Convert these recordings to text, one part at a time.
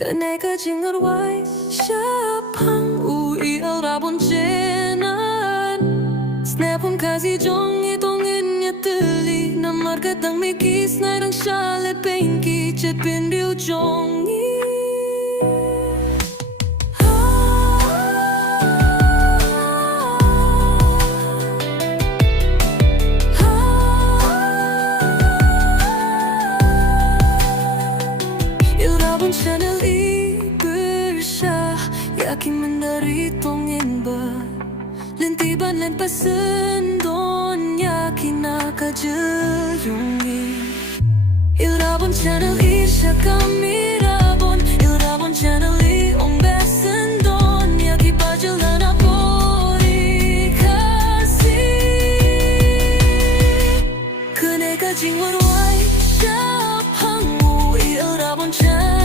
그네가 징얼와이 샤팡 우이얼 rabonjenan Snapon khasi jongi tongin ya tuli Namar katang mikis na rang shale penki Chet pindiu jongi Channel ILEHSHA Yakin menderitongin ba Lintiban len pasendon Yakin nakajayungi Ilrabon channel ILEHSHA kami rabon Ilrabon channel iong besendon Yaki bajalan apori khasi 그네가 징월와이 샤팡우 일rabon channel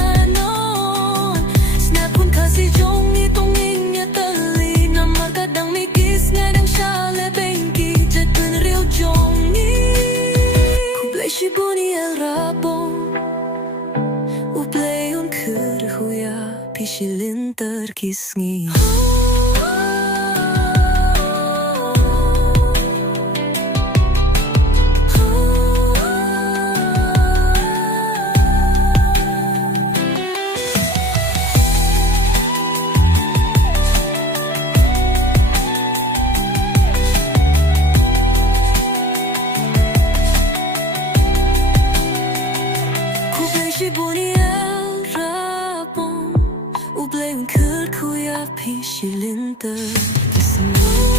Ubleyon kırhuya pişilin terkisngi Shibuni el rabon Ubleyon kırkuya pişilin terkisngi